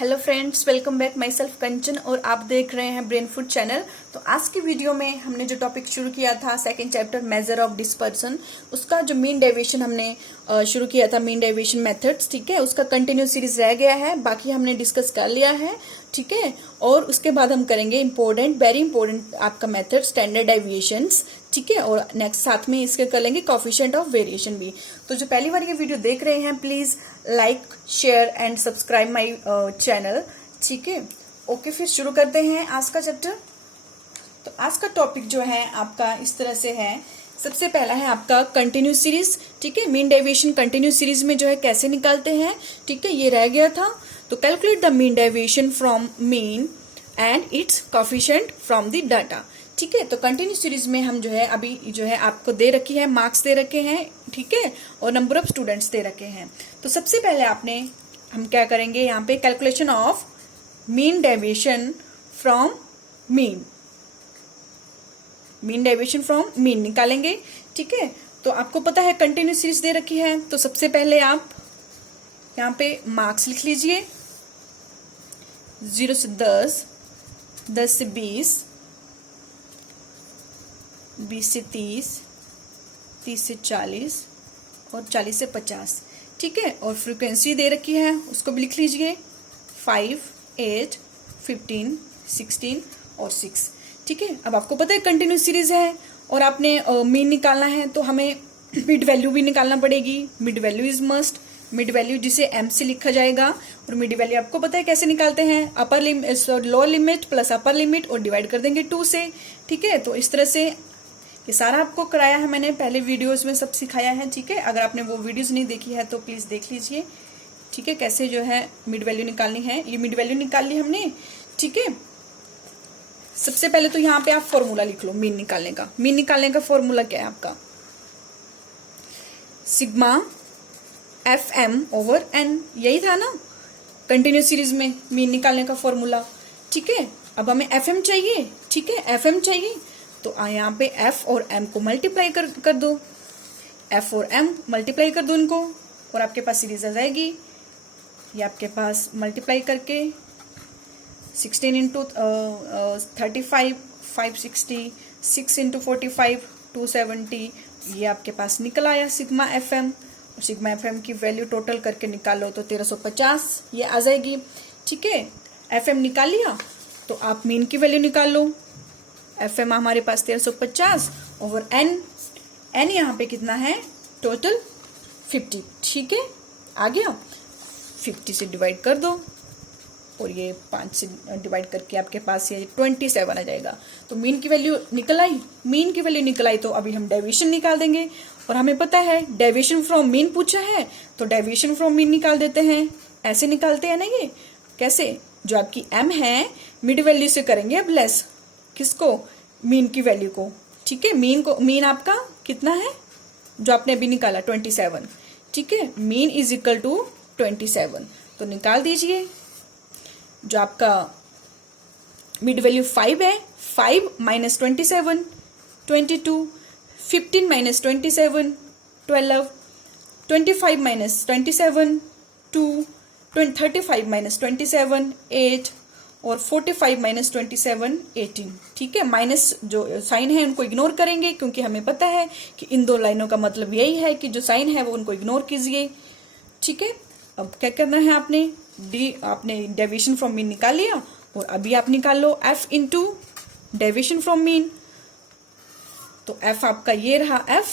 Hello friends, welcome back. My self Kanchan और आप देख रहे हैं ब्रेन फूड चैनल। तो आज की वीडियो में हमने जो टॉपिक शुरू किया था second chapter measure of dispersion, उसका जो मीन डेविएशन हमने शुरू किया था, मीन डेविएशन मेथड्स, ठीक है, उसका कंटिन्यू सीरीज रह गया है, बाकी हमने डिस्कस कर लिया है, ठीक है। और उसके बाद हम करेंगे इंपॉर्टेंट, वेरी इंपॉर्टेंट आपका मेथड स्टैंडर्ड डेविएशंस, ठीक है। और नेक्स्ट साथ में इसके कर लेंगे कोफिशिएंट ऑफ वेरिएशन भी। तो जो पहली बार ये वीडियो देख रहे हैं, please like, share and subscribe my channel, ठीक है। ओके, फिर शुरू करते हैं आज का चैप्टर। तो आज का टॉपिक जो है आपका इस तरह से है। सबसे पहला है आपका कंटिन्यू सीरीज, ठीक है। मीन डेविएशन कंटिन्यू सीरीज में जो है कैसे निकालते हैं, ठीक है, ये रह गया था। तो calculate the mean deviation from mean and it's coefficient from the data, ठीक है। तो कंटिन्यू सीरीज में हम जो है अभी जो है आपको दे रखी है, मार्क्स दे रखे हैं, ठीक है, और नंबर ऑफ स्टूडेंट्स दे रखे हैं। तो सबसे पहले हम क्या करेंगे, यहाँ पे calculation of mean deviation from mean, mean deviation from mean निकालेंगे, ठीक है। तो आपको पता है कंटिन्यू सीरीज दे रखी है, तो सबसे पहले आप यहाँ पे मार्क्स लिख लीजिए। 0 से 10, 10 से 20, 20 से 30, 30 से 40 और 40 से 50, ठीक है। और फ्रीक्वेंसी दे रखी है, उसको भी लिख लीजिए। 5, 8, 15, 16 और 6, ठीक है। अब आपको पता है कंटिन्यू सीरीज है और आपने मीन निकालना है, तो हमें मिड वैल्यू भी निकालना पड़ेगी। Mid value is must, mid value जिसे एम से लिखा जाएगा। और मिड वैल्यू आपको पता है कैसे निकालते हैं, upper limit, lower limit plus upper limit और डिवाइड कर देंगे 2 से, ठीक है। तो इस तरह से ये सारा आपको कराया है मैंने, पहले वीडियोस में सब सिखाया है, ठीक है। अगर आपने वो वीडियोस नहीं देखी है तो प्लीज देख लीजिए, ठीक है, कैसे जो है मिड वैल्यू निकालनी है। ये मिड वैल्यू निकाल ली हमने, ठीक है। सबसे पहले तो यहाँ पे आप फॉर्मूला लिख लो मीन निकालने का। मीन निकालने का फॉर्मूला क्या है आपका, sigma f m over n, यही था ना कंटिन्यू सीरीज में मीन निकालने का फॉर्मूला, ठीक है। अब हमें एफ एम चाहिए, ठीक है, एफ एम चाहिए, तो यहाँ पे एफ और एम को मल्टीप्लाई कर दो, एफ और एम मल्टीप्लाई कर दो इनको, और आपके पास सीरीज आ जाएगी। ये आपके पास मल्टीप्लाई करके 16 इंटू 35, 560, 6 इंटू 45, 270, ये आपके पास निकल आया सिग्मा एफ एम। और सिग्मा एफ एम की वैल्यू टोटल करके निकालो तो 1350 ये आ जाएगी, ठीक है। एफ एम निकाल लिया, तो आप मीन की वैल्यू निकाल लो। एफ एम हमारे पास 1350 ओवर एन, एन यहाँ पे कितना है टोटल 50, ठीक है, आ गया। 50 से डिवाइड कर दो और ये 5 से डिवाइड करके आपके पास ये 27 आ जाएगा। तो मीन की वैल्यू निकल आई, मीन की वैल्यू निकल आई, तो अभी हम डेविएशन निकाल देंगे। और हमें पता है डेविएशन फ्रॉम मीन पूछा है, तो डेविएशन फ्रॉम मीन निकाल देते हैं। ऐसे निकालते हैं ना, ये कैसे, जो आपकी एम है मिड वैल्यू से करेंगे अब लेस, किसको, मीन की वैल्यू को, ठीक है। मीन आपका कितना है जो आपने अभी निकाला 27, ठीक है। मीन इज इक्वल टू 27, तो निकाल दीजिए। जो आपका मिड वैल्यू 5 है, 5 माइनस 27, 22, 15 माइनस 27, 12, 25 माइनस 27, 2, 35 माइनस 27, 8 और 45 माइनस 27, 18, ठीक है। माइनस जो साइन है उनको इग्नोर करेंगे, क्योंकि हमें पता है कि इन दो लाइनों का मतलब यही है कि जो साइन है वो उनको इग्नोर कीजिए, ठीक है। अब क्या करना है, आपने डेविएशन फ्रॉम मीन निकाल लिया, और अभी आप निकाल लो F into deviation from mean. तो एफ आपका ये रहा एफ,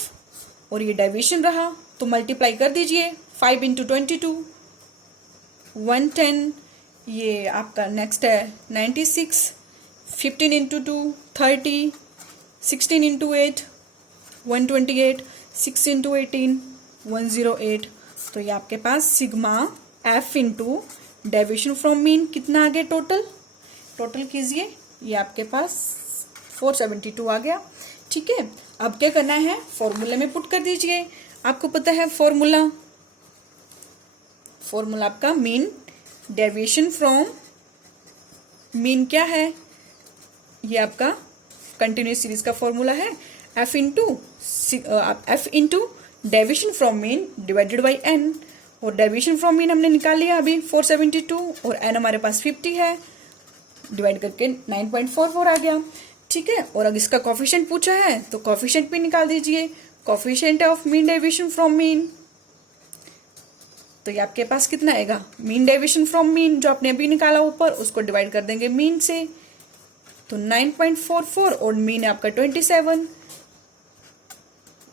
और ये डेविएशन रहा, तो मल्टीप्लाई कर दीजिए। 5 इंटू 22, 110, ये आपका नेक्स्ट है 96, 15 इंटू 2, 30, 16 इंटू 8, 128, 6 इंटू 18, 108। तो ये आपके पास sigma F into deviation from mean कितना आ गया, टोटल कीजिए, ये आपके पास 472 आ गया, ठीक है। अब क्या करना है, फॉर्मूले में पुट कर दीजिए। आपको पता है फॉर्मूला आपका मीन डेविएशन फ्रॉम मीन क्या है, ये आपका कंटिन्यूस सीरीज का फॉर्मूला है, f into deviation from mean divided by n. और डेविएशन फ्रॉम मीन हमने निकाल लिया अभी 472 और एन हमारे पास 50 है, डिवाइड करके 9.44 आ गया। ठीक है, और अगर इसका कोफिशिएंट पूछा है तो कोफिशिएंट भी निकाल दीजिए, coefficient of mean deviation from mean. तो ये आपके पास कितना आएगा, मीन डेविएशन फ्रॉम मीन जो आपने अभी निकाला ऊपर, उसको डिवाइड कर देंगे मीन से, तो 9.44 और मीन है आपका 27,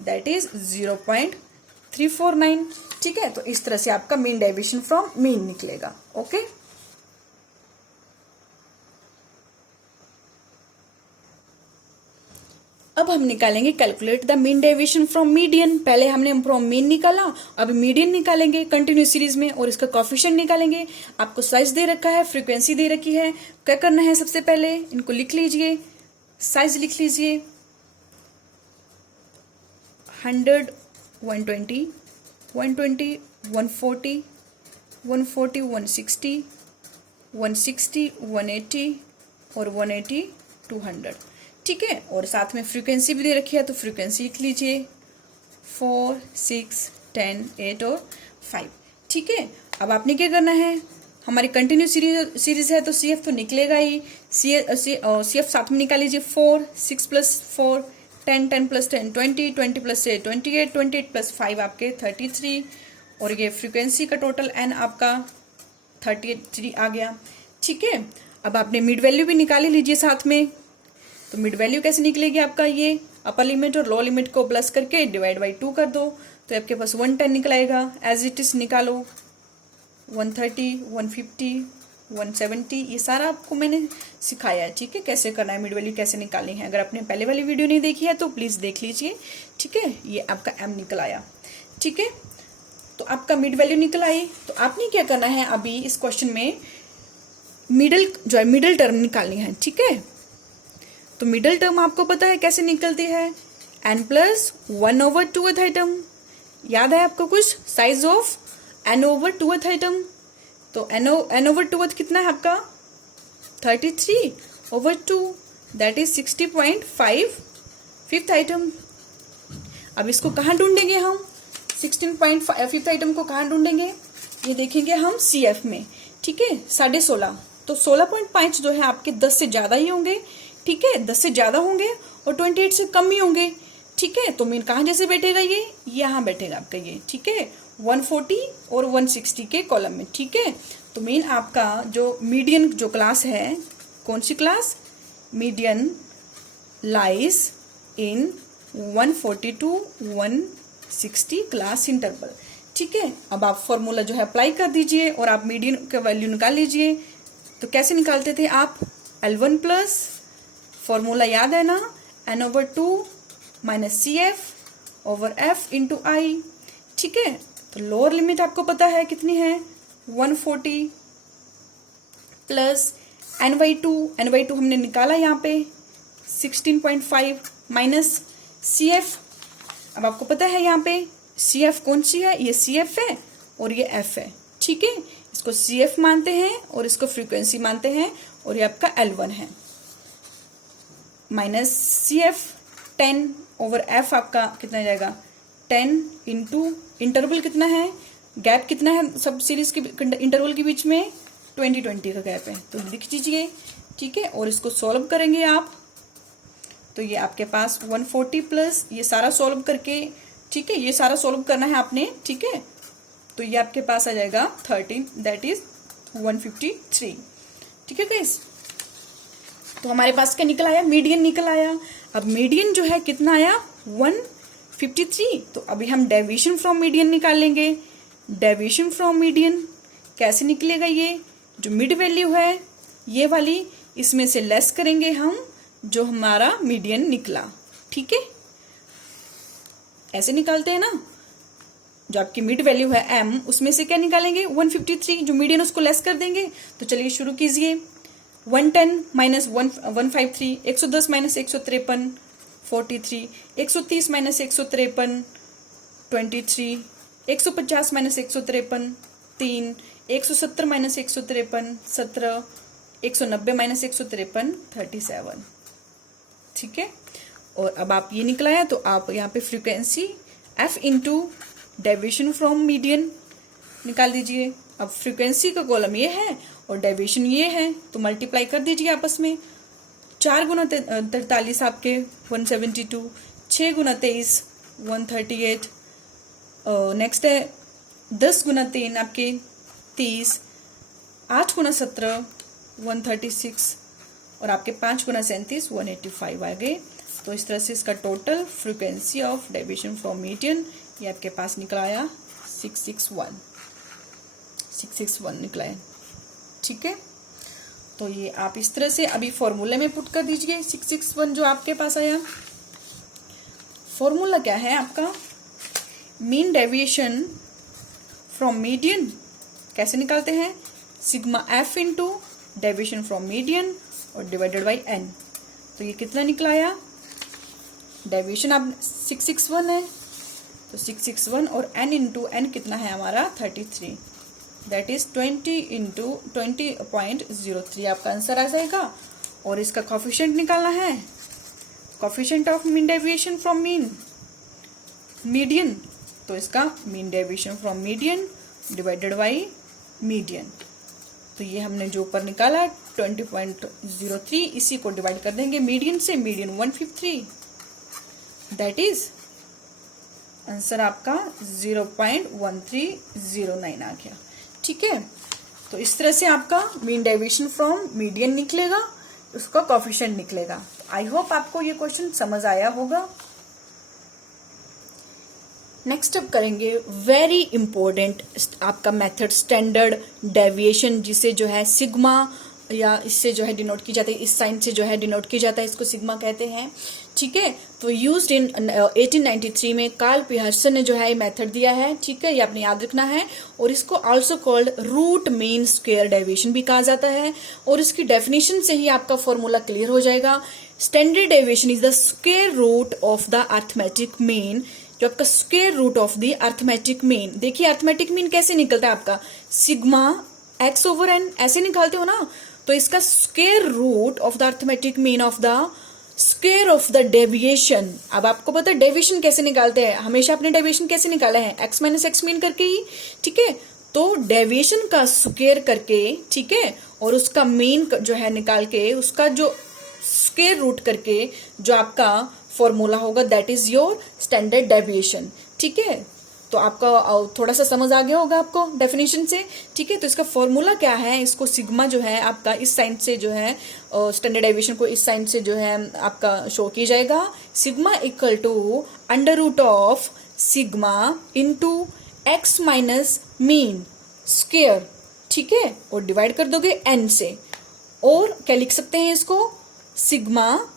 दैट इज 0.349। ठीक है, तो इस तरह से आपका मीन डेविएशन फ्रॉम मीन निकलेगा। ओके, अब हम निकालेंगे calculate the mean deviation from median. पहले हमने फ्रॉम मीन निकाला, अब मीडियन निकालेंगे कंटिन्यूस सीरीज में और इसका कोफिशिएंट निकालेंगे। आपको साइज दे रखा है, फ्रीक्वेंसी दे रखी है, क्या करना है, सबसे पहले इनको लिख लीजिए, साइज लिख लीजिए 100, 120, 120, 140, 140, 160, 160, 180 और 180, 200। ठीक है, और साथ में फ्रीक्वेंसी भी दे रखी है, तो फ्रीक्वेंसी लिख लीजिए 4, 6, 10, 8 और 5। ठीक है, अब आपने क्या करना है, हमारी कंटिन्यू सीरीज है तो CF तो निकलेगा ही, CF साथ में निकाल लीजिए 4, 6 + 4, 10, 10 + 10, 20, 20 + 8, 28, 28 + 5 आपके 33, और ये फ्रीक्वेंसी का टोटल N आपका 33 आ गया। ठीक है, अब आपने मिड वैल्यू भी निकाल लीजिए साथ में, तो मिड वैल्यू कैसे निकलेगी आपका, ये अपर लिमिट और लोअर लिमिट को प्लस करके डिवाइड बाई 2 कर दो, तो आपके पास 110 निकलाएगा। एज इट इज निकालो 130, 150, 170, ये सारा आपको मैंने सिखाया है। ठीक है, कैसे करना है, मिड वैल्यू कैसे निकालनी है। अगर आपने पहले वाली वीडियो नहीं देखी है तो प्लीज देख लीजिए। ठीक है, ये आपका M निकल आया। ठीक है, तो आपका मिड वैल्यू निकल आई, तो आपने क्या करना है, अभी इस क्वेश्चन में मिडल जो है मिडल टर्म निकालनी है। ठीक है, तो मिडल टर्म आपको पता है कैसे निकलती है, n+1/2th आइटम। याद है आपको कुछ, साइज ऑफ n/2th आइटम, तो n/2th कितना है आपका 33/2, दैट इज 60.5 फिफ्थ आइटम। अब इसको कहाँ ढूंढेंगे हम, 16.5 फिफ्थ आइटम को कहाँ ढूंढेंगे, ये देखेंगे हम CF में। ठीक है, 16.5, तो 16.5 जो है आपके 10 से ज्यादा ही होंगे। ठीक है, 10 से ज्यादा होंगे और 28 से कम ही होंगे। ठीक है, तो मीन कहाँ जैसे बैठेगा, ये यहाँ बैठेगा आपका ये। ठीक है, 140 और 160 के कॉलम में। ठीक है, तो मीन आपका जो मीडियन जो क्लास है, कौन सी class, median lies in 140 to 160 class interval. ठीक है, अब आप फॉर्मूला जो है अप्लाई कर दीजिए और आप मीडियन का वैल्यू निकाल लीजिए। तो कैसे निकालते थे आप, L1 प्लस फॉर्मूला याद है ना, n/2 - CF/F × I। ठीक है, तो लोअर लिमिट आपको पता है कितनी है, 140 प्लस n/2 हमने निकाला यहाँ पे 16.5 माइनस CF। अब आपको पता है यहाँ पे CF कौन सी है, ये CF है और ये F है। ठीक है, इसको CF मानते हैं और इसको फ्रीक्वेंसी मानते हैं, और ये आपका L1 है, माइनस CF 10/F आपका कितना जाएगा, 10 इंटू इंटरवल कितना है, गैप कितना है सब सीरीज के इंटरवल के बीच में, 20 का गैप है, तो लिख दीजिए। ठीक है, और इसको सॉल्व करेंगे आप, तो ये आपके पास 140 प्लस ये सारा सॉल्व करके, ठीक है, ये सारा सॉल्व करना है आपने। ठीक है, तो ये आपके पास आ जाएगा 13, दैट इज 153। ठीक है गाइस, तो हमारे पास क्या निकल आया, मीडियन निकल आया। अब मीडियन जो है कितना आया, 153। तो अभी हम डेविएशन फ्रॉम मीडियन निकालेंगे। डेविएशन फ्रॉम मीडियन कैसे निकलेगा, ये जो मिड वैल्यू है ये वाली, इसमें से लेस करेंगे हम जो हमारा मीडियन निकला। ठीक है, ऐसे निकालते हैं ना, जो आपकी मिड वैल्यू है M, उसमें से क्या निकालेंगे, 153, जो मीडियन उसको लेस कर देंगे। तो चलिए शुरू कीजिए, 110 - 153, 110 - 153, 43, 130 - 153, 23, 150 - 153, 3, 170 - 153, 17, 190 - 153, 37। ठीक है, और अब आप ये निकला है, तो आप यहाँ पे frequency F into deviation from median निकाल दीजिए। अब फ्रीक्वेंसी का कॉलम ये है और डेविएशन ये है, तो मल्टीप्लाई कर दीजिए आपस में। 4 गुना 43 आपके 172, 6 गुना 23 138, नेक्स्ट है 10 गुना 3 आपके 30, 8 गुना 17 136 और आपके 5 गुना 37 185 आ गए। तो इस तरह से इसका total frequency of deviation from median ये आपके पास निकला आया 661 निकला है। ठीक है, तो ये आप इस तरह से अभी फॉर्मूले में पुट कर दीजिए 661 जो आपके पास आया। फॉर्मूला क्या है आपका, मीन डेविएशन फ्रॉम मीडियन कैसे निकालते हैं, sigma F into deviation from median और डिवाइडेड बाई एन। तो ये कितना निकला आया, डेविएशन अब 661 है तो 661 और n इंटू एन कितना है हमारा 33, दैट इज 20 इंटू 20.03 आपका आंसर आ जाएगा। और इसका कोफिशिएंट निकालना है, coefficient of mean deviation from median, तो इसका mean deviation from median divided by median. तो ये हमने जो ऊपर निकाला 20.03, इसी को डिवाइड कर देंगे मीडियन से, मीडियन 153, दैट इज आंसर आपका 0.1309 आ गया। ठीक है, तो इस तरह से आपका मीन डेविएशन फ्रॉम मीडियन निकलेगा, उसका कोफिशिएंट निकलेगा। आई होप आपको ये क्वेश्चन समझ आया होगा। नेक्स्ट अब करेंगे वेरी इंपॉर्टेंट आपका मेथड स्टैंडर्ड डेविएशन, जिसे जो है सिग्मा या इससे जो है डिनोट की जाती है, इस साइन से जो है डिनोट की जाता है, इसको सिग्मा कहते हैं। ठीक है, तो यूज्ड इन 1893 में कार्ल पियर्सन ने जो है ये मेथड दिया है। ठीक है, ये आपने याद रखना है। और इसको also called root mean square deviation भी कहा जाता है। और इसकी डेफिनेशन से ही आपका फॉर्मूला क्लियर हो जाएगा। Standard deviation is the square root of the arithmetic mean, जो आपका square root of the arithmetic mean. देखिए अरिथमेटिक मीन कैसे निकलता है आपका, सिग्मा एक्स ओवर एन ऐसे निकालते हो ना, तो इसका square root of the arithmetic mean of the square of the deviation. अब आपको पता है डेविएशन कैसे निकालते हैं, हमेशा अपने डेविएशन कैसे निकाला है, एक्स माइनस एक्स मीन करके ही। ठीक है, तो डेविएशन का स्क्वायर करके, ठीक है, और उसका मीन जो है निकाल के, उसका जो स्क्वायर रूट करके जो आपका फॉर्मूला होगा, that is your standard deviation. ठीक है, तो आपका थोड़ा सा समझ आ गया होगा आपको डेफिनेशन से। ठीक है, तो इसका फॉर्मूला क्या है, इसको सिग्मा जो है आपका इस साइन से जो है स्टैंडर्ड डेविएशन को इस साइन से जो है आपका शो किया जाएगा। Sigma equal to under root of sigma into x minus mean square. ठीक है, और डिवाइड कर दोगे एन से, और क्या लिख सकते हैं इसको, sigma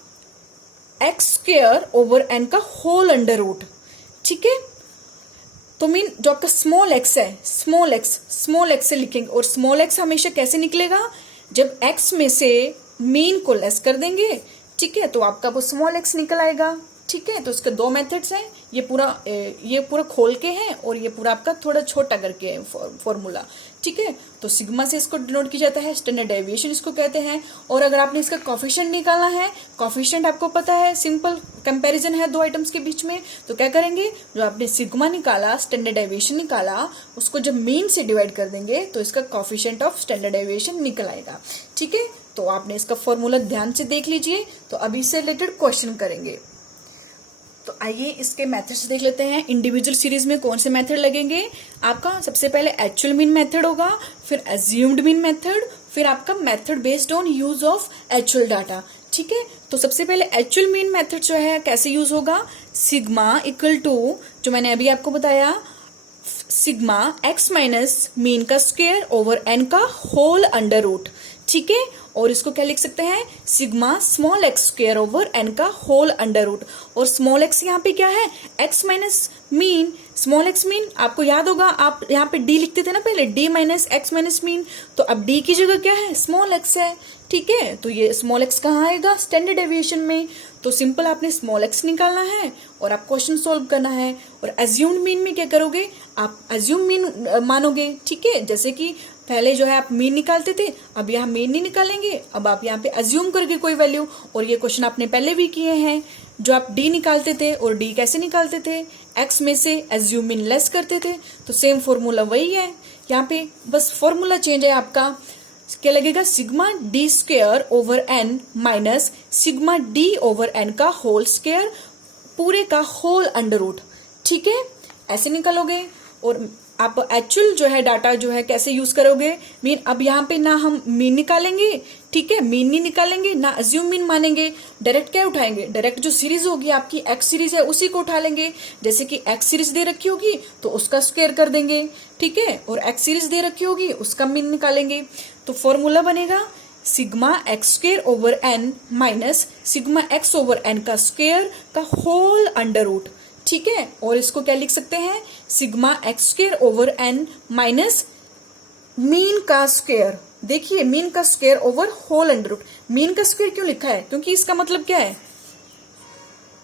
x square over N का होल अंडर रूट। ठीक है, तो मीन जो आपका स्मॉल एक्स है, स्मॉल एक्स से लिखेंगे। और स्मॉल एक्स हमेशा कैसे निकलेगा, जब एक्स में से मीन को लेस कर देंगे। ठीक है, तो आपका वो स्मॉल एक्स निकल आएगा। ठीक है, तो इसके दो मेथड्स हैं, ये पूरा खोल के है और ये पूरा आपका थोड़ा छोटा करके है फॉर्मूला। ठीक है, तो सिग्मा से इसको डिनोट किया जाता है, स्टैंडर्ड डेविएशन इसको कहते हैं। और अगर आपने इसका कोफिशिएंट निकालना है, कोफिशिएंट आपको पता है, सिंपल कंपैरिजन है दो आइटम्स के बीच में, तो क्या करेंगे, जो आपने सिग्मा निकाला, स्टैंडर्ड डेविएशन निकाला, उसको जब मीन से डिवाइड कर देंगे तो इसका कोफिशिएंट ऑफ स्टैंडर्ड डेविएशन निकल आएगा। ठीक है, तो आपने इसका फॉर्मूला ध्यान से देख लीजिए। तो अभी इससे रिलेटेड क्वेश्चन करेंगे। तो आइए इसके मेथड्स देख लेते हैं। इंडिविजुअल सीरीज में कौन से मेथड लगेंगे, आपका सबसे पहले एक्चुअल मीन मेथड होगा, फिर एज्यूम्ड मीन मेथड, फिर आपका method based on use of actual data. ठीक है, तो सबसे पहले एक्चुअल मीन मेथड जो है कैसे यूज होगा, सिग्मा इक्वल टू, जो मैंने अभी आपको बताया, सिग्मा एक्स माइनस मीन का स्क्वायर ओवर एन का होल अंडर रूट। ठीक है, और इसको क्या लिख सकते हैं, sigma small x square over N का होल अंडर रूट। और स्मॉल एक्स यहाँ पे क्या है, x minus mean, small x mean आपको याद होगा, आप यहाँ पे डी लिखते थे ना पहले, D minus x minus mean, तो अब डी की जगह क्या है, स्मॉल एक्स है। ठीक है, तो ये स्मॉल एक्स कहाँ आएगा, स्टैंडर्ड डेविएशन में। तो सिंपल आपने स्मॉल एक्स निकालना है और आप क्वेश्चन सोल्व करना है। और एज्यूम्ड मीन में क्या करोगे, आप एज्यूम मीन मानोगे। ठीक है, जैसे कि पहले जो है आप मीन निकालते थे, अब यहाँ मीन नहीं निकालेंगे, अब आप यहाँ पे अज्यूम करके कोई वैल्यू। और ये क्वेश्चन आपने पहले भी किए हैं, जो आप डी निकालते थे, और डी कैसे निकालते थे, एक्स में से एज्यूम मीन लेस करते थे। तो सेम फॉर्मूला वही है यहाँ पे बस फॉर्मूला चेंज है आपका, क्या लगेगा, sigma d square over N minus sigma d over N का होल स्क्वायर पूरे का होल अंडर रूट। ठीक है, ऐसे निकालोगे। और आप एक्चुअल जो है डाटा जो है कैसे यूज करोगे, मीन अब यहाँ पे ना हम मीन निकालेंगे, ठीक है, मीन नहीं निकालेंगे, ना अज्यूम मीन मानेंगे, डायरेक्ट क्या उठाएंगे, डायरेक्ट जो सीरीज होगी आपकी एक्स सीरीज है उसी को उठा लेंगे। जैसे कि एक्स सीरीज दे रखी होगी तो उसका स्क्वायर कर देंगे, ठीक है, और एक्स सीरीज दे रखी होगी उसका मीन निकालेंगे। तो फॉर्मूला बनेगा sigma x square over N minus sigma x over N का स्क्वायर का होल अंडर रूट। ठीक है, और इसको क्या लिख सकते हैं, sigma x square over N minus mean का स्क्वायर। देखिए मीन का square over whole under root. Mean का स्क्वायर क्यों लिखा है, क्योंकि इसका मतलब क्या है,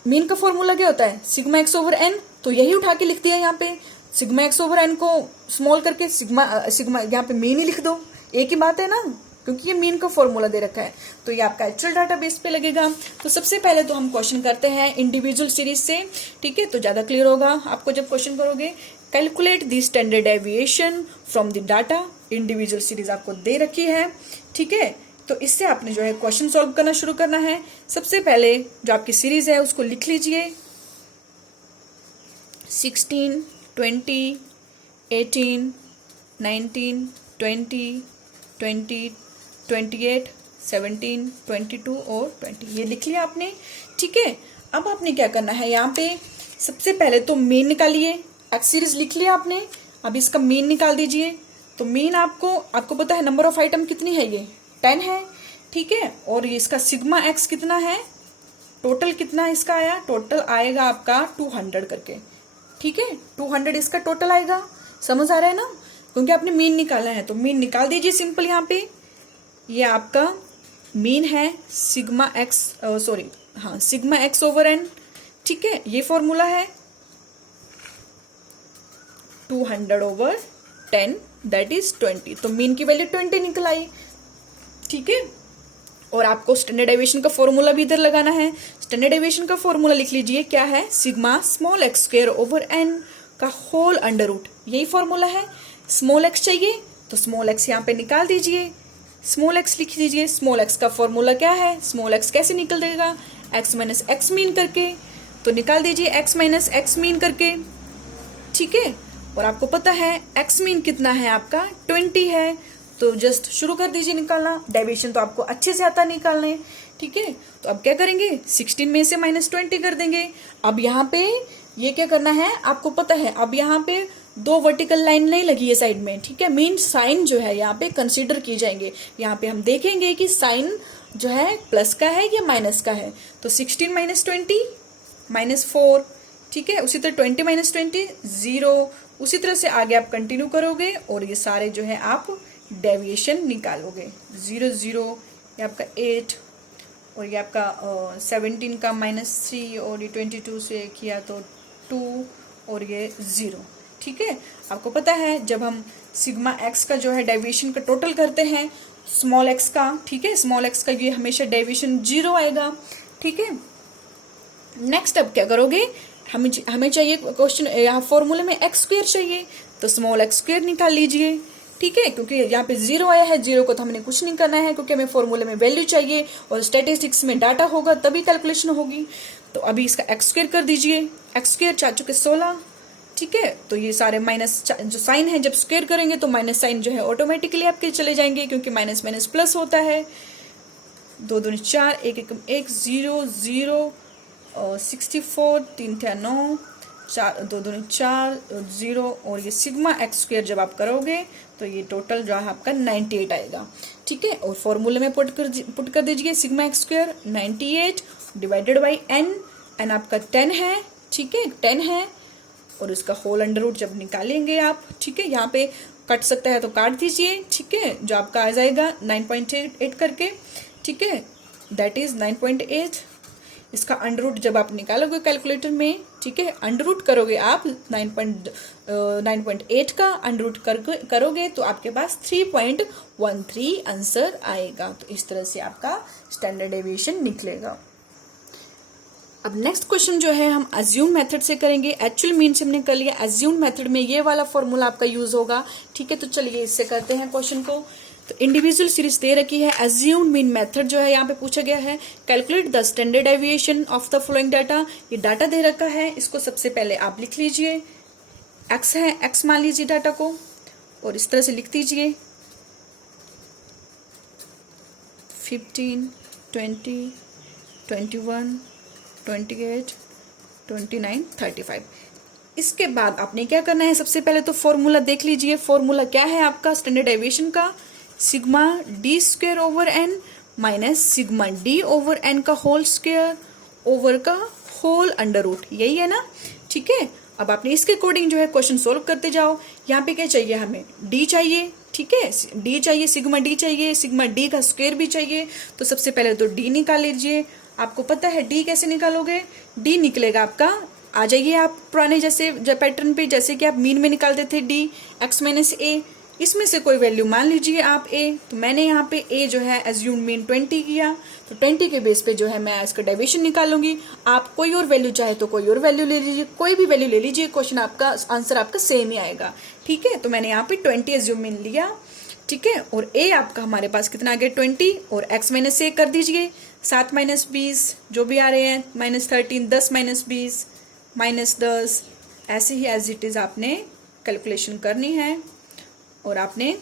मीन का फॉर्मूला क्या होता है, सिग्मा एक्स ओवर एन, तो यही उठा के लिख दिया यहाँ पे। सिग्मा एक्स ओवर एन को स्मॉल करके सिग्मा यहाँ पे मीन ही लिख दो, एक ही बात है ना, क्योंकि ये मीन का फॉर्मूला दे रखा है। तो ये आपका एक्चुअल डाटाबेस पे लगेगा। तो सबसे पहले तो हम क्वेश्चन करते हैं इंडिविजुअल सीरीज से, ठीक है, तो ज्यादा क्लियर होगा आपको जब क्वेश्चन करोगे। Calculate the standard deviation from the data, individual series आपको दे रखी है, ठीक है। तो इससे आपने जो है क्वेश्चन सॉल्व करना शुरू करना है। सबसे पहले जो आपकी सीरीज है उसको लिख लीजिए, 16, 20, 18, 19, 20, 20, 28, 17, 22 और 20, ये लिख लिया आपने, ठीक है। अब आपने क्या करना है, यहाँ पे सबसे पहले तो मीन निकालिए, एक्स सीरीज लिख लिया आपने, अब इसका मीन निकाल दीजिए। तो मीन आपको पता है नंबर ऑफ आइटम कितनी है, ये 10 है, ठीक है। और ये इसका सिग्मा एक्स कितना है, टोटल कितना इसका आया, टोटल आएगा आपका 200 करके, ठीक है, 200 इसका टोटल आएगा। समझ आ रहा है ना, क्योंकि आपने मीन निकाला है, तो मीन निकाल दीजिए सिंपल। यहाँ पे ये आपका मीन है sigma x, sigma x over n, ठीक है, ये फॉर्मूला है 200 ओवर 10 दैट इज 20। तो मीन की वैल्यू 20 निकल आई, ठीक है। और आपको स्टैंडर्ड डेविएशन का फॉर्मूला भी इधर लगाना है। स्टैंडर्ड डेविएशन का फॉर्मूला लिख लीजिए, क्या है, sigma small x square over N का होल अंडर रूट, यही फॉर्मूला है। स्मॉल एक्स चाहिए तो स्मॉल एक्स यहाँ पे निकाल दीजिए, स्मॉल एक्स लिख दीजिए। स्मॉल एक्स का फॉर्मूला क्या है, स्मॉल एक्स कैसे निकल देगा, एक्स माइनस एक्स मीन करके, तो निकाल दीजिए एक्स माइनस एक्स मीन करके, ठीक है। और आपको पता है एक्स मीन कितना है आपका 20 है, तो जस्ट शुरू कर दीजिए निकालना। डेविएशन तो आपको अच्छे से आता निकालने, ठीक है। तो अब क्या करेंगे, 16 में से -20 कर देंगे। अब यहाँ पे ये क्या करना है आपको पता है, अब यहाँ पे 2 वर्टिकल लाइन नहीं लगी है साइड में, ठीक है, मीन साइन जो है यहाँ पे कंसीडर किए जाएंगे। यहाँ पे हम देखेंगे कि साइन जो है प्लस का है या माइनस का है। तो 16 - 20 -4, ठीक है, उसी तरह 20 - 20 0, उसी तरह से आगे आप कंटिन्यू करोगे और ये सारे जो है आप डेविएशन निकालोगे। 0 0, ये आपका 8 और ये आपका 17 का -3 और ये 22 से किया तो 2 और ये 0, ठीक है। आपको पता है जब हम सिग्मा एक्स का जो है डेविएशन का टोटल करते हैं स्मॉल एक्स का, ठीक है, स्मॉल एक्स का ये हमेशा डेविएशन 0 आएगा, ठीक है। नेक्स्ट अब क्या करोगे, हमें चाहिए क्वेश्चन यहाँ फॉर्मूले में एक्स स्क्वायर चाहिए, तो स्मॉल एक्स स्क्वायर निकाल लीजिए, ठीक है, क्योंकि यहाँ पे 0 आया है, 0 को तो हमने कुछ नहीं करना है क्योंकि हमें फॉर्मूले में वैल्यू चाहिए और स्टैटिस्टिक्स में डाटा होगा तभी कैलकुलेशन होगी। तो अभी इसका एक्स स्क्वायर कर दीजिए, एक्स स्क्वायर 4 चौके 16, ठीक है। तो ये सारे माइनस जो साइन है जब स्क्वायर करेंगे तो माइनस साइन जो है ऑटोमेटिकली आपके चले जाएंगे, क्योंकि माइनस माइनस प्लस होता है। 2 दूनी 4, 1 1 1 0 0 64, 3 × 9, 4 2 दूनी 4 0 और ये सिग्मा एक्स स्क्वायर जब आप करोगे तो ये टोटल जो है आपका 98 आएगा, ठीक है। और फॉर्मूले में पुट कर दीजिए sigma x square 98 divided by n आपका 10 है, ठीक है, 10 है। और इसका होल अंडर रूट जब निकालेंगे आप, ठीक है, यहाँ पे कट सकता है तो काट दीजिए, ठीक है, जो आपका आ जाएगा 9.8 करके, ठीक है, दैट इज 9.8। इसका अंडर रूट जब आप निकालोगे कैलकुलेटर में, ठीक है, अंडर रूट करोगे आप 9.8 का अंडर रूट करोगे तो आपके पास 3.13 आंसर आएगा। तो इस तरह से आपका स्टैंडर्ड डेविएशन निकलेगा। अब नेक्स्ट क्वेश्चन जो है हम अज्यूम मेथड से करेंगे। एक्चुअल मीन से हमने कर लिया, अज्यूम मेथड में ये वाला फॉर्मूला आपका यूज होगा। ठीक है, तो चलिए इससे करते हैं क्वेश्चन को। तो इंडिविजुअल सीरीज दे रखी है, अज्यूम मीन मेथड जो है यहाँ पे पूछा गया है। Calculate the standard deviation of the following data. ये डाटा दे रखा है, इसको सबसे पहले आप लिख लीजिए। एक्स है, एक्स मान लीजिए डाटा को, और इस तरह से लिख दीजिए 15, 20, 21, 28, 29, 35। इसके बाद आपने क्या करना है, सबसे पहले तो फॉर्मूला देख लीजिए। फॉर्मूला क्या है आपका स्टैंडर्ड डेविएशन का, sigma d square over N minus sigma d over N का होल स्क्वायर ओवर का होल अंडर रूट, यही है ना। ठीक है, अब आपने इसके अकॉर्डिंग जो है क्वेश्चन सोल्व करते जाओ। यहाँ पे क्या चाहिए, हमें डी चाहिए। ठीक है, डी चाहिए, सिग्मा डी चाहिए, सिग्मा डी का स्क्वायर भी चाहिए। तो सबसे पहले तो डी निकाल लीजिए। आपको पता है डी कैसे निकालोगे, डी निकलेगा आपका, आ जाइए आप पुराने जैसे पैटर्न पे, जैसे कि आप मीन में निकालते थे डी एक्स माइनस ए, इसमें से कोई वैल्यू मान लीजिए आप ए। तो मैंने यहाँ पे ए जो है एज्यूम मीन 20 किया, तो 20 के बेस पे जो है मैं इसका डेविएशन निकालूंगी। आप कोई और वैल्यू चाहे तो कोई और वैल्यू ले लीजिए, कोई भी वैल्यू ले लीजिए, क्वेश्चन आपका आंसर आपका सेम ही आएगा। ठीक है, तो मैंने यहाँ पे 20 एज्यूम मीन लिया। ठीक है, और ए आपका हमारे पास कितना आ गया 20, और एक्स माइनस ए कर दीजिए 7 माइनस 20 जो भी आ रहे हैं, माइनस 13, 10 माइनस 20 माइनस 10, ऐसे ही एज इट इज आपने कैलकुलेशन करनी है। और आपने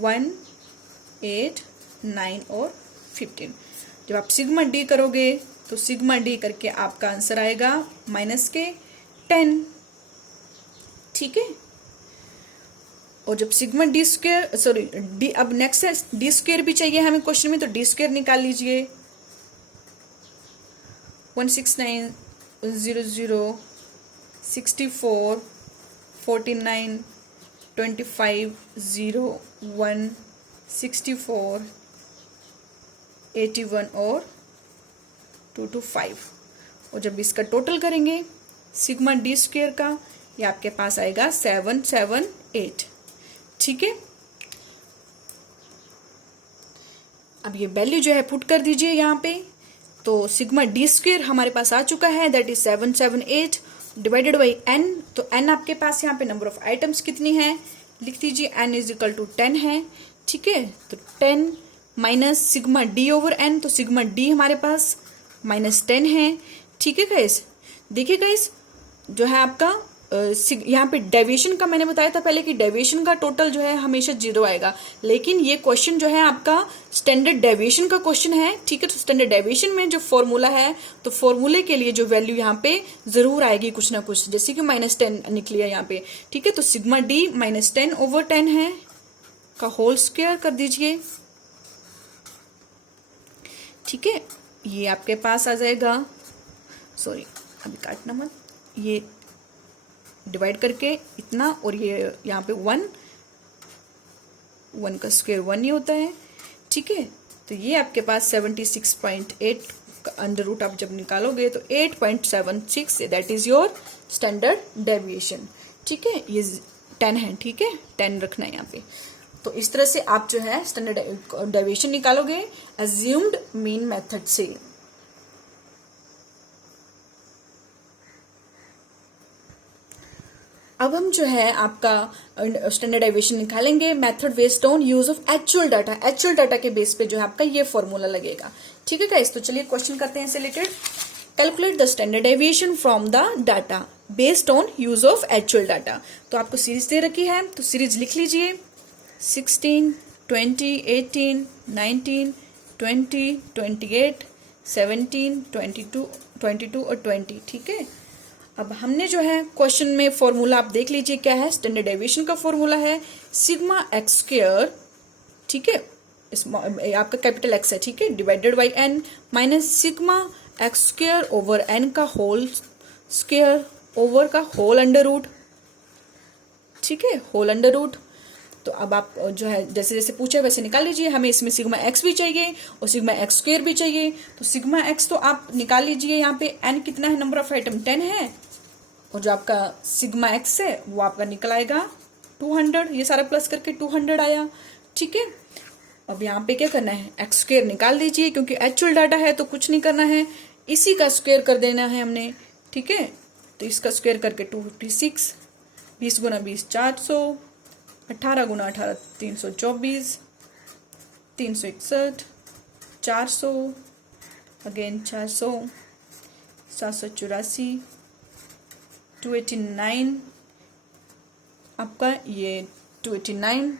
1, 8, 9 और 15 जब आप सिग्मा डी करोगे तो सिग्मा डी करके आपका आंसर आएगा माइनस के 10। ठीक है, और जब sigma d square sorry D, अब नेक्स्ट है डी स्क्वायर भी चाहिए हमें क्वेश्चन में, तो डी स्क्वायर निकाल लीजिए 169, 00, 64, 49, 25, 0, 1, 64, 81 और 2 to 5। और जब इसका टोटल करेंगे सिग्मा डी स्क्वायर का, ये आपके पास आएगा 778। ठीक है, अब ये वैल्यू जो है पुट कर दीजिए यहाँ पे। तो सिग्मा डी स्क्वायर हमारे पास आ चुका है, that is 778 divided by n. तो एन आपके पास यहाँ पे नंबर ऑफ आइटम्स कितनी है, लिख दीजिए एन इज इक्वल टू 10 है। ठीक है, तो 10 minus sigma d over n, तो सिग्मा डी हमारे पास माइनस 10 है। ठीक है गाइस, देखिए गाइस जो है आपका यहाँ पे डेविएशन का मैंने बताया था पहले कि डेविएशन का टोटल जो है हमेशा 0 आएगा, लेकिन ये क्वेश्चन जो है आपका स्टैंडर्ड डेविएशन का क्वेश्चन है। ठीक है, तो स्टैंडर्ड डेविएशन में जो फॉर्मूला है, तो फॉर्मूले के लिए जो वैल्यू यहाँ पे जरूर आएगी कुछ ना कुछ, जैसे कि -10 निकली है यहाँ पे। ठीक है, तो सिग्मा डी -10 ओवर 10 है का होल स्क्वायर कर दीजिए। ठीक है, ये आपके पास आ जाएगा, सॉरी अभी काटना मत, ये डिवाइड करके इतना, और ये यहाँ पे 1 का स्क्वायर 1 ही होता है। ठीक है, तो ये आपके पास 76.8 का अंडर रूट आप जब निकालोगे तो 8.76, that is your standard deviation. ठीक है, ये 10 है। ठीक है, 10 रखना है यहाँ पे। तो इस तरह से आप जो है स्टैंडर्ड डेविएशन निकालोगे अज्यूम्ड मीन मेथड से। अब हम जो है आपका स्टैंडर्ड डेविएशन निकालेंगे method based on use of actual data. Actual data के बेस पे जो है आपका ये फॉर्मूला लगेगा। ठीक है गाइस, तो चलिए क्वेश्चन करते हैं इससे related. Calculate the standard deviation from the data based on use of actual data. तो आपको सीरीज दे रखी है, तो सीरीज लिख लीजिए 16, 20, 18, 19, 20, 28, 17, 22 और 20। ठीक है, अब हमने जो है क्वेश्चन में फॉर्मूला आप देख लीजिए क्या है, स्टैंडर्ड डेविएशन का फॉर्मूला है सिग्मा एक्स स्क्वायर। ठीक है, आपका कैपिटल एक्स है। ठीक है, divided by n minus sigma x square over N का होल स्क्वायर ओवर का होल अंडर रूट। ठीक है, होल अंडर रूट। तो अब आप जो है जैसे जैसे पूछे वैसे निकाल लीजिए। हमें इसमें सिग्मा एक्स भी चाहिए और सिग्मा एक्स स्क्वायर भी चाहिए। तो सिग्मा एक्स तो आप निकाल लीजिए, यहाँ पे एन कितना है, नंबर ऑफ आइटम 10 है, और जो आपका सिग्मा एक्स है वो आपका निकल आएगा 200। ये सारा प्लस करके 200 आया। ठीक है, अब यहाँ पे क्या करना है, एक्स स्क्वायर निकाल दीजिए, क्योंकि एक्चुअल डाटा है तो कुछ नहीं करना है, इसी का स्क्वायर कर देना है हमने, ठीक है। तो इसका स्क्वायर करके 256, 20 गुना 20 400, 18 गुना 18 324, 361, 400, अगेन 400, 784, 289, आपका ये 289।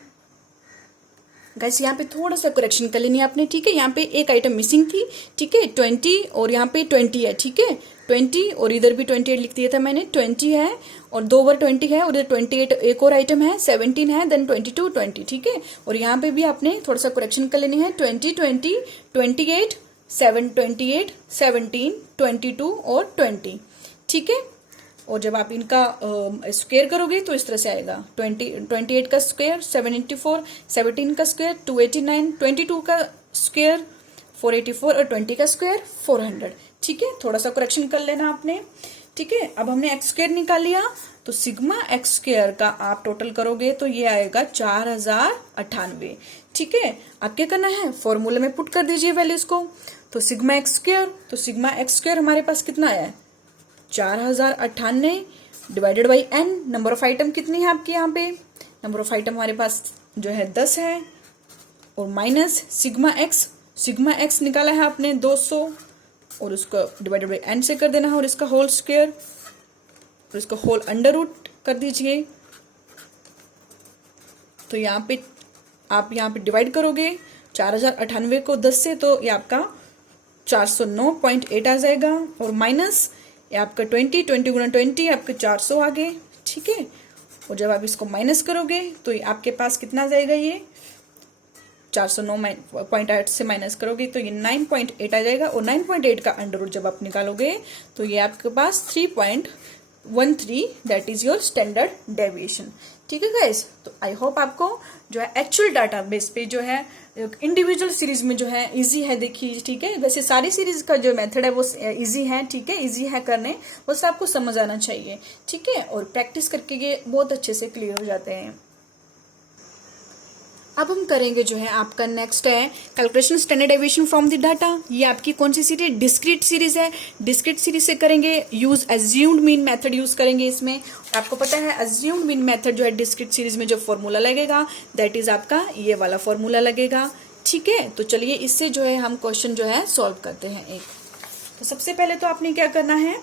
गाइस यहाँ पे थोड़ा सा करेक्शन कर लेनी है आपने, ठीक है। यहाँ पे एक आइटम मिसिंग थी, ठीक है, 20 और यहाँ पे 20 है, ठीक है, 20 और इधर भी 28 लिख दिया था मैंने, 20 है और 2 बार 20 है और इधर 28 एक और आइटम है, 17 है, देन 22 20, ठीक है। और यहाँ पे भी आपने थोड़ा सा करेक्शन कर लेनी है, 20 20 28 7 28 17 22 और 20, ठीक है। और जब आप इनका स्क्वायर करोगे तो इस तरह से आएगा, 28 का स्क्वायर 784, 17 का स्क्वायर 289, 22 का स्क्वायर 484 और 20 का स्क्वायर 400, ठीक है। थोड़ा सा करेक्शन कर लेना आपने, ठीक है। अब हमने एक्स स्क्वायर निकाल लिया, तो सिग्मा एक्स स्क्वायर का आप टोटल करोगे तो ये आएगा 4098, ठीक है। आप क्या करना है, फॉर्मूले में पुट कर दीजिए वैल्यूज को। तो सिग्मा एक्स स्क्वायर हमारे पास कितना आया है, 4098 divided by n. Number of item कितनी है आपके यहाँ पे, नंबर ऑफ आइटम हमारे पास जो है 10 है, और माइनस सिग्मा एक्स निकाला है आपने 200, और उसको डिवाइडेड बाई एन से कर देना है, और इसका होल स्क्वायर, और इसका होल अंडर रूट कर दीजिए। तो यहाँ पे आप यहाँ पे डिवाइड करोगे 4098 को 10 से, तो ये आपका 409.8 आ जाएगा, और माइनस ये आपका 20 गुना 20 आपके 400 आ गए, ठीक है। और जब आप इसको माइनस करोगे तो ये आपके पास कितना आ जाएगा, ये 409.8 से माइनस करोगे तो ये 9.8 आ जाएगा, और 9.8 का अंडर रूट जब आप निकालोगे तो ये आपके पास 3.13, that is your standard deviation, ठीक है गाइस। तो आई होप आपको जो है एक्चुअल डाटा बेस पे जो है इंडिविजुअल सीरीज में जो है इजी है, देखिए, ठीक है। वैसे सारी सीरीज का जो मेथड है वो इजी है, ठीक है, इजी है करने, बस आपको समझ आना चाहिए, ठीक है। और प्रैक्टिस करके ये बहुत अच्छे से क्लियर हो जाते हैं। अब हम करेंगे जो है आपका नेक्स्ट है calculation standard deviation from the data. ये आपकी कौन सी सीरीज, डिस्क्रीट सीरीज है। डिस्क्रीट सीरीज से करेंगे use assumed mean method use करेंगे इसमें। आपको पता है एज्यूम्ड मीन मेथड जो है डिस्क्रीट सीरीज में जो फॉर्मूला लगेगा दैट इज आपका ये वाला फॉर्मूला लगेगा, ठीक है। तो चलिए इससे जो है हम क्वेश्चन जो है सॉल्व करते हैं एक। तो सबसे पहले तो आपने क्या करना है,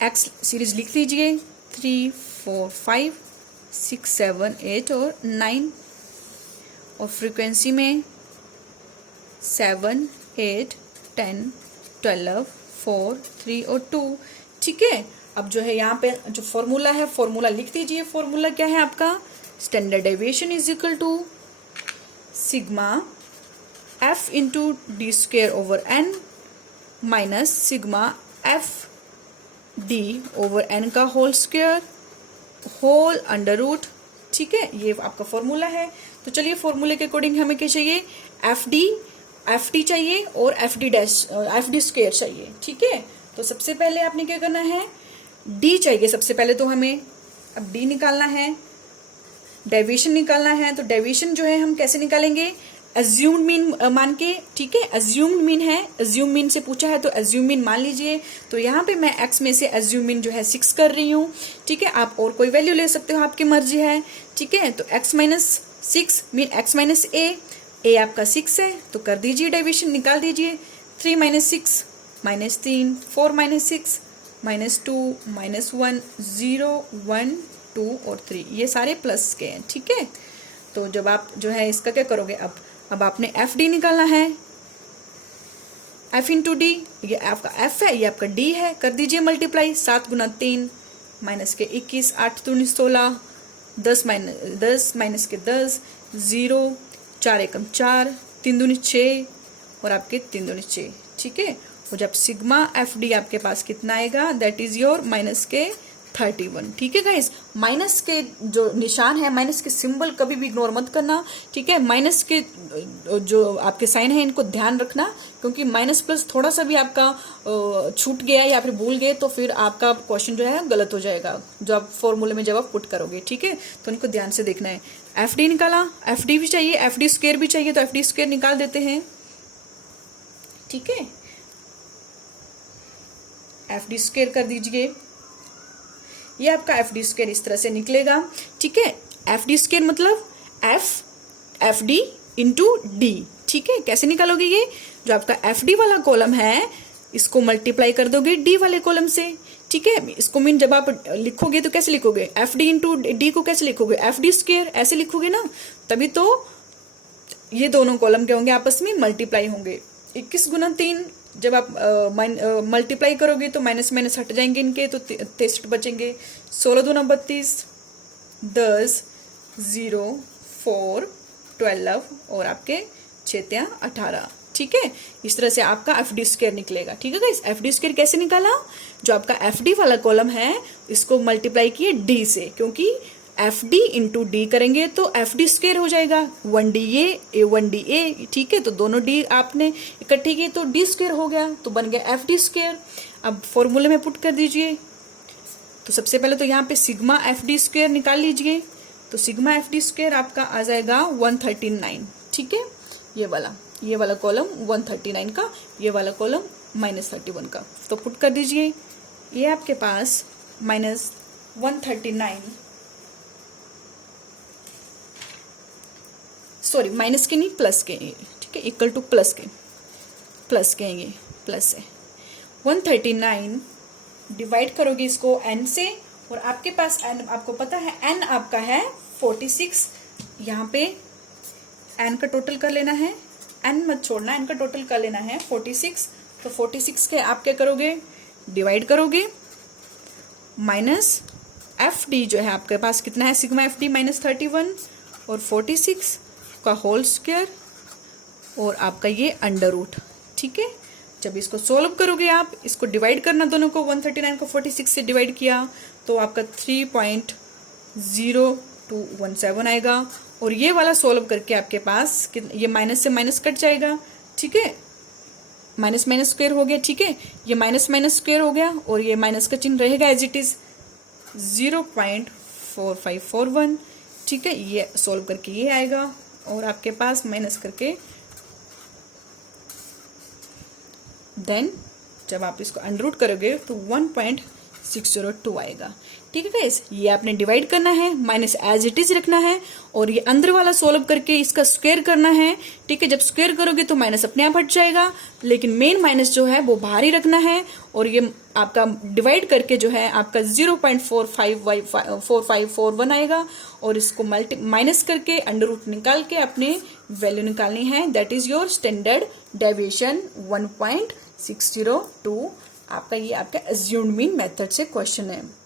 एक्स सीरीज लिख लीजिए, 3 4 5 6 7 8 और 9, और फ्रीक्वेंसी में 7 8 10 12 4 3 और 2, ठीक है। अब जो है यहाँ पे जो फॉर्मूला है, फॉर्मूला लिख दीजिए। फॉर्मूला क्या है आपका, standard deviation is equal to sigma F into D square over N minus sigma F D over N का whole square whole under root, ठीक है। ये आपका फॉर्मूला है। तो चलिए फॉर्मूले के अकॉर्डिंग हमें क्या चाहिए, एफ डी चाहिए और एफ डी स्क्वायर चाहिए, ठीक है। तो सबसे पहले आपने क्या करना है, डी चाहिए सबसे पहले तो हमें। अब डी निकालना है, डेविएशन निकालना है। तो डेविएशन जो है हम कैसे निकालेंगे, एज्यूम्ड मीन मान के, ठीक है। एज्यूम्ड मीन है, एज्यूम मीन से पूछा है तो एज्यूम मीन मान लीजिए। तो यहाँ पे मैं एक्स में से एज्यूम मीन जो है 6 कर रही हूँ, ठीक है। आप और कोई वैल्यू ले सकते हो, आपकी मर्जी है, ठीक है। तो X minus 6 mean X minus A आपका 6 है, तो कर दीजिए डेविएशन, निकाल दीजिए। 3 minus 6 minus 3, 4 minus 6 minus 2 minus 1 0 1 2 और 3, ये सारे प्लस के हैं, ठीक है। तो जब आप जो है इसका क्या करोगे, अब आपने एफ डी निकालना है, एफ इंटू डी, ये आपका एफ है, ये आपका डी है, कर दीजिए मल्टीप्लाई। 7 गुना 3 माइनस के 21, 8 दूनी 16, 10 माइनस के 10 0, 4 एकम 4, 3 दूनी 6 और आपके 3 दूनी 6, ठीक है। और जब सिग्मा एफ डी आपके पास कितना आएगा, दैट इज योर माइनस के 31, ठीक है गाइस। माइनस के जो निशान है, माइनस के सिंबल कभी भी इग्नोर मत करना, ठीक है। माइनस के जो आपके साइन है इनको ध्यान रखना, क्योंकि माइनस प्लस थोड़ा सा भी आपका छूट गया या फिर भूल गए तो फिर आपका क्वेश्चन जो है गलत हो जाएगा, जो आप फॉर्मूले में जब आप पुट करोगे, ठीक है। तो इनको ध्यान से देखना है। एफ डी निकाला, एफ डी भी चाहिए, एफ डी स्क्वायर भी चाहिए, तो एफ डी स्क्वायर निकाल देते हैं, ठीक है। एफ डी स्क्वायर कर दीजिए। ये आपका एफ डी स्क्वायर इस तरह से निकलेगा, ठीक है। एफ डी स्क्वायर मतलब एफ डी इंटू डी, ठीक है। कैसे निकालोगे ये, जो आपका एफ डी वाला कॉलम है इसको मल्टीप्लाई कर दोगे डी वाले कॉलम से, ठीक है। इसको मीन जब आप लिखोगे तो कैसे लिखोगे, एफ डी इंटू डी को कैसे लिखोगे, एफ डी स्क्वायर ऐसे लिखोगे ना, तभी तो ये दोनों कॉलम क्या होंगे, आपस में मल्टीप्लाई होंगे। 21 गुना 3 जब आप मल्टीप्लाई करोगे तो माइनस माइनस हट जाएंगे इनके, तो 63 बचेंगे। 16 दूना 32, 10, 0, 4, 12 और आपके 6 18, ठीक है। इस तरह से आपका एफ डी स्क्वायर निकलेगा, ठीक है गाइस। एफ डी स्क्वायर कैसे निकाला, जो आपका एफ डी वाला कॉलम है इसको मल्टीप्लाई किए डी से, क्योंकि एफ डी इंटू डी करेंगे तो एफ डी स्क्वायर हो जाएगा, 1D ए 1D ए, ठीक है। तो दोनों डी आपने इकट्ठे किए तो डी स्क्वायर हो गया, तो बन गया एफ डी स्क्वायर। अब फॉर्मूले में पुट कर दीजिए। तो सबसे पहले तो यहाँ पे सिग्मा एफ डी स्क्वायर निकाल लीजिए। तो सिग्मा एफ डी स्क्वायर आपका आ जाएगा 139, ठीक है। ये वाला कॉलम 139 का, ये वाला कॉलम -31 का। तो पुट कर दीजिए। ये आपके पास -139, सॉरी माइनस के नहीं प्लस के, ठीक है, इक्वल टू प्लस के ये प्लस है। 139 डिवाइड करोगे इसको n से, और आपके पास n आपको पता है n आपका है 46। यहाँ पे n का टोटल कर लेना है, n मत छोड़ना, n का टोटल कर लेना है 46। तो 46 के आप क्या करोगे, डिवाइड करोगे, माइनस एफ डी जो है आपके पास कितना है, सिग्मा एफ डी -31 और 46 का होल स्क्वायर और आपका ये अंडर रूट, ठीक है। जब इसको सोल्व करोगे आप, इसको डिवाइड करना दोनों को, 139 को 46 से डिवाइड किया तो आपका 3.0217 आएगा। और ये वाला सोल्व करके आपके पास ये माइनस से माइनस कट जाएगा, ठीक है, माइनस माइनस स्क्वायर हो गया, ठीक है। ये माइनस माइनस स्क्वायर हो गया और ये माइनस का चिन्ह रहेगा एज इट इज, 0.4541, ठीक है। ये सोल्व करके ये आएगा और आपके पास माइनस करके देन जब आप इसको अंडररूट करोगे तो 1.602 आएगा, ठीक है गाइस। ये आपने डिवाइड करना है, माइनस एज इट इज रखना है, और ये अंदर वाला सोल्व करके इसका स्क्वायर करना है, ठीक है। जब स्क्वायर करोगे तो माइनस अपने आप हट जाएगा, लेकिन मेन माइनस जो है वो बाहर ही रखना है। और ये आपका डिवाइड करके जो है आपका 0.4541 आएगा, और इसको माइनस करके अंडर रूट निकाल के अपने वैल्यू निकालनी है, that is your standard deviation 1.602। आपका ये आपका अज्यूम्ड मीन मेथड से क्वेश्चन है।